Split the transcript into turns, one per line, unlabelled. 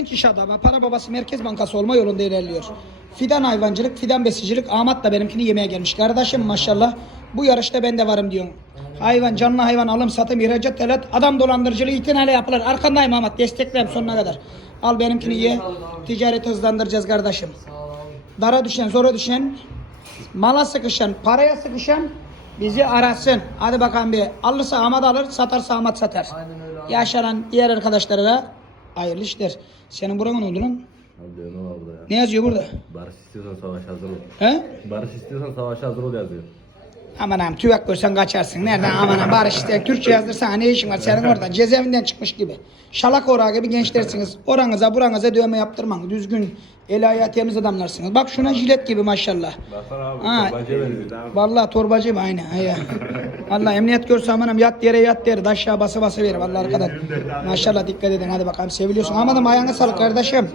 Genç iş adamı, para babası Merkez Bankası olma yolunda ilerliyor. Fidan hayvancılık, fidan besicilik, Ahmet da benimkini yemeye gelmiş. Kardeşim maşallah bu yarışta ben de varım diyorsun. Hayvan, canlı hayvan alım, satım, ihracat, telat, adam dolandırıcılığı itinayla yapılır. Arkandayım Ahmet, desteklem sonuna kadar. Al benimkini ye, ticareti hızlandıracağız kardeşim. Dara düşen, zora düşen, mala sıkışan, paraya sıkışan bizi arasın. Hadi bakalım bir. Alırsa Ahmet alır, satarsa Ahmet satar.
Aynen öyle abi.
Yaşanan diğer arkadaşlara da hayırlı işler. Senin buranın ne oldu lan?
Abi ne var burada ya?
Ne yazıyor burada?
Barış istiyorsan savaş hazır ol.
He?
Barış istiyorsan savaş hazır ol yazıyor.
Aman am tüvek görsen kaçarsın. Nereden aman am barış işte Türkçe yazdırsan ne işin var senin orada cezaevinden çıkmış gibi. Şalak orağı gibi gençlersiniz. Oranıza buranıza dövme yaptırman. Düzgün el ayağı temiz adamlarsınız. Bak şuna jilet gibi maşallah.
Baksana abi
Ha.
tabancaya benziyor abi.
Vallahi torbacıyım aynı. Ya. Vallahi emniyet görse amanım yat yere yat yere aşağı bası bası verir. Vallahi arkadaş. Maşallah dikkat edin hadi bakalım seviliyorsun. Amanım ayağına sağlık kardeşim.